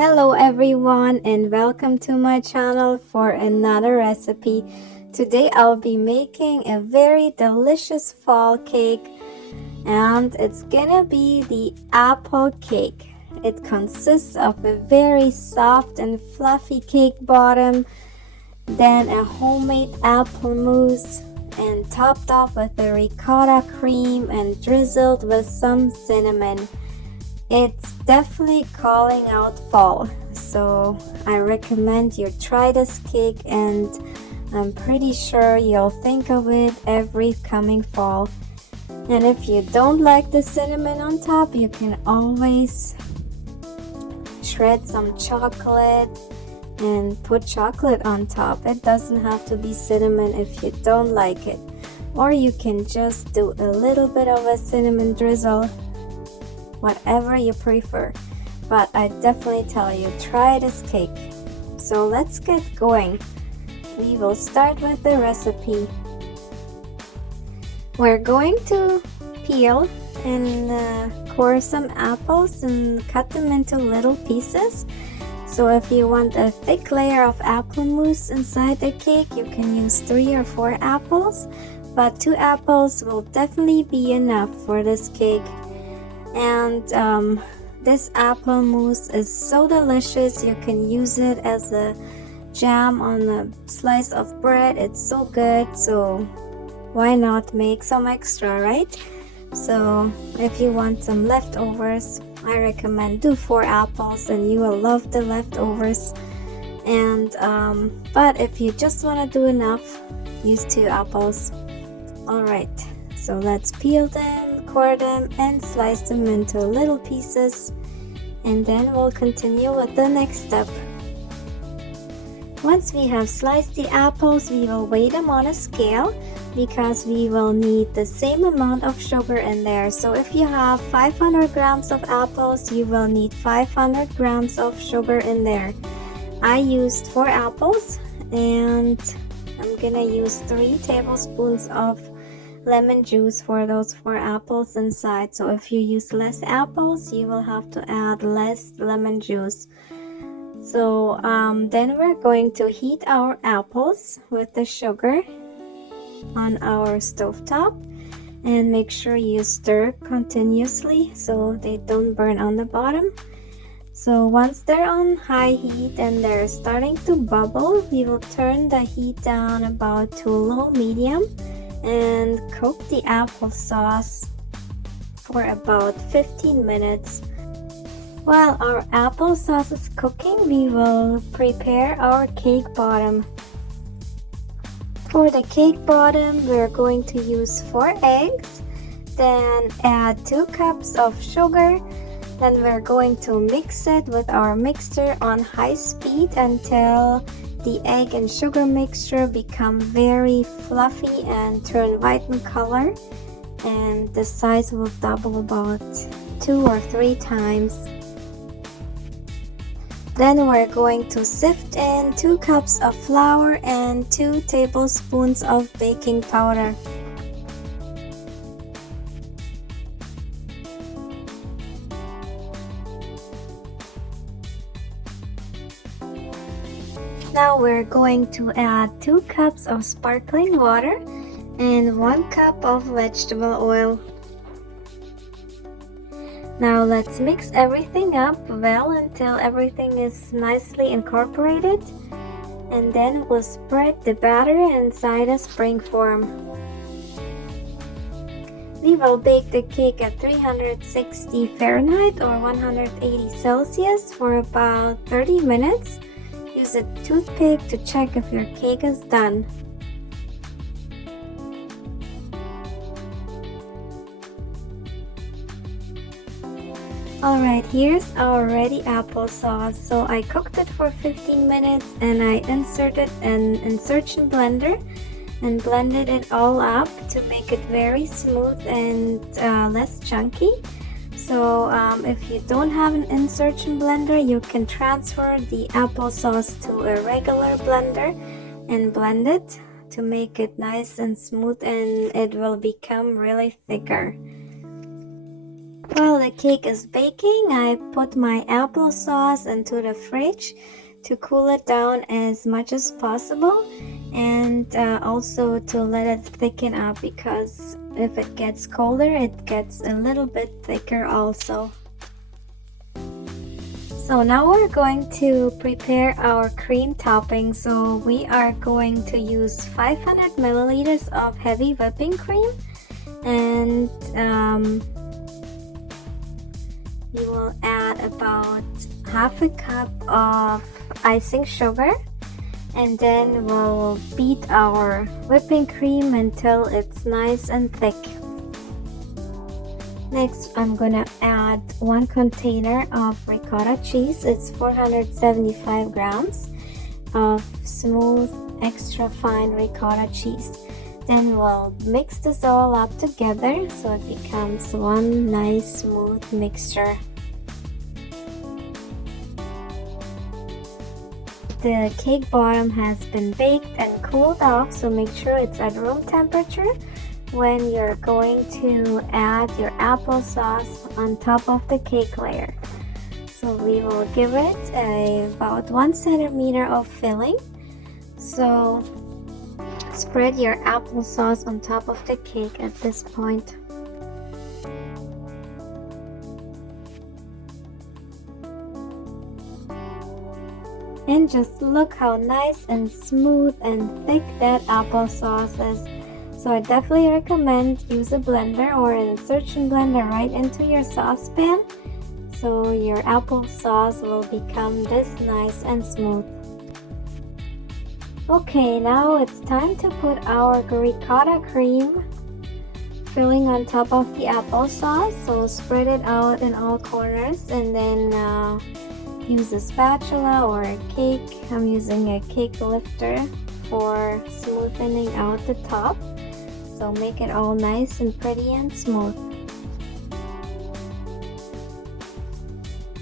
Hello everyone and welcome to my channel for another recipe. Today I'll be making a very delicious fall cake and it's gonna be the apple cake. It consists of a very soft and fluffy cake bottom, then a homemade apple mousse and topped off with a ricotta cream and drizzled with some cinnamon. It's definitely calling out fall, so I recommend you try this cake and I'm pretty sure you'll think of it every coming fall. And if you don't like the cinnamon on top, you can always shred some chocolate and put chocolate on top. It doesn't have to be cinnamon if you don't like it. Or you can just do a little bit of a cinnamon drizzle, whatever you prefer, but I definitely tell you, try this cake. So let's get going. We will start with the recipe. We're going to peel and core some apples and cut them into little pieces. So if you want a thick layer of apple mousse inside the cake, you can use 3 or 4 apples, but 2 apples will definitely be enough for this cake. And this apple mousse is so delicious. You can use it as a jam on a slice of bread. It's so good, so why not make some extra, right? So if you want some leftovers, I recommend do 4 apples and you will love the leftovers. And but if you just want to do enough, use 2 apples. All right, so let's peel them, core them and slice them into little pieces, and then we'll continue with the next step. Once we have sliced the apples, we will weigh them on a scale because we will need the same amount of sugar in there. So if you have 500 grams of apples, you will need 500 grams of sugar in there. I used 4 apples and I'm gonna use 3 tablespoons of lemon juice for those 4 apples inside. So if you use less apples, you will have to add less lemon juice. So then we're going to heat our apples with the sugar on our stovetop and make sure you stir continuously so they don't burn on the bottom. So once they're on high heat and they're starting to bubble, we will turn the heat down about to low medium and cook the applesauce for about 15 minutes. While our applesauce is cooking, we will prepare our cake bottom. For the cake bottom, we're going to use 4 eggs, then add 2 cups of sugar. Then we're going to mix it with our mixer on high speed until the egg and sugar mixture become very fluffy and turn white in color, and the size will double about 2 or 3 times. Then we're going to sift in 2 cups of flour and 2 tablespoons of baking powder. Now we're going to add 2 cups of sparkling water and 1 cup of vegetable oil. Now let's mix everything up well until everything is nicely incorporated, and then we'll spread the batter inside a spring form. We will bake the cake at 360 Fahrenheit or 180 Celsius for about 30 minutes. Use a toothpick to check if your cake is done. Alright, here's our ready applesauce. So I cooked it for 15 minutes and I inserted an insertion blender and blended it all up to make it very smooth and less chunky. So if you don't have an insertion blender, you can transfer the applesauce to a regular blender and blend it to make it nice and smooth, and it will become really thicker. While the cake is baking, I put my applesauce into the fridge to cool it down as much as possible, and also to let it thicken up, because if it gets colder it gets a little bit thicker also. So now we're going to prepare our cream topping. So we are going to use 500 milliliters of heavy whipping cream, and you will add about half a cup of icing sugar, and then we'll beat our whipping cream until it's nice and thick. Next, I'm gonna add 1 container of ricotta cheese. It's 475 grams of smooth, extra fine ricotta cheese. Then we'll mix this all up together so it becomes one nice smooth mixture. The cake bottom has been baked and cooled off, so make sure it's at room temperature when you're going to add your applesauce on top of the cake layer. So we will give it about 1 centimeter of filling. So spread your applesauce on top of the cake at this point. And just look how nice and smooth and thick that applesauce is. So I definitely recommend use a blender or an insertion blender right into your saucepan, so your applesauce will become this nice and smooth. Okay, now it's time to put our ricotta cream filling on top of the applesauce. So spread it out in all corners, and then use a spatula or a cake. I'm using a cake lifter for smoothing out the top. So make it all nice and pretty and smooth.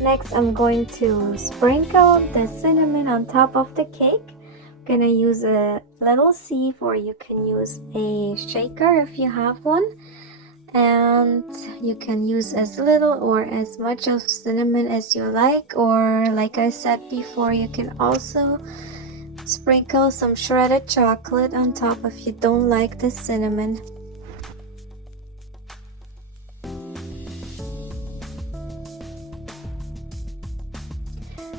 Next, I'm going to sprinkle the cinnamon on top of the cake. I'm gonna use a little sieve, or you can use a shaker if you have one. And you can use as little or as much of cinnamon as you like, or like I said before, you can also sprinkle some shredded chocolate on top if you don't like the cinnamon.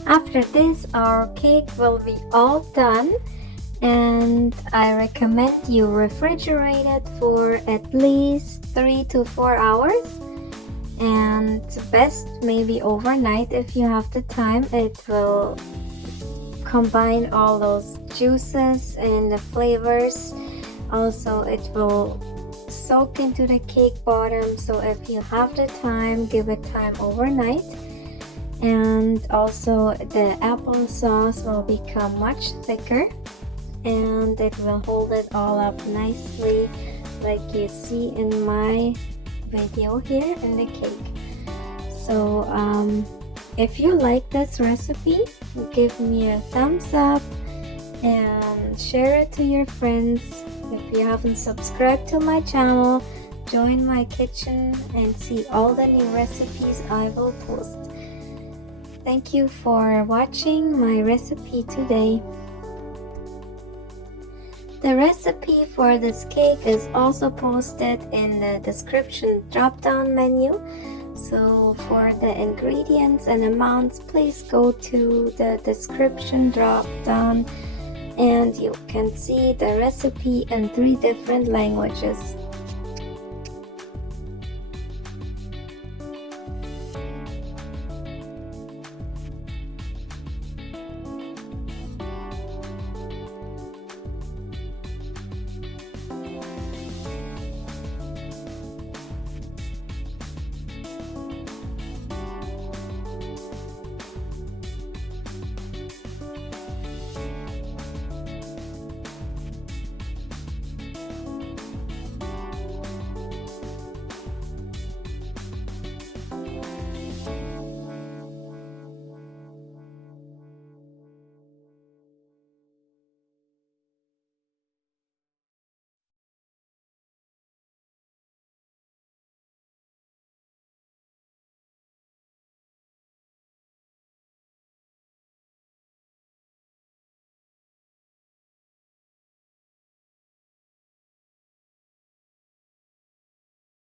After this, our cake will be all done, and I recommend you refrigerate it for at least 3 to 4 hours, and best maybe overnight if you have the time. It will combine all those juices and the flavors. Also, it will soak into the cake bottom, so if you have the time, give it time overnight. And also the applesauce will become much thicker, and it will hold it all up nicely, like you see in my video here in the cake. So if you like this recipe, give me a thumbs up and share it to your friends. If you haven't subscribed to my channel, join my kitchen and see all the new recipes I will post. Thank you for watching my recipe today. The recipe for this cake is also posted in the description drop-down menu. So for the ingredients and amounts, please go to the description drop-down, and you can see the recipe in 3 different languages.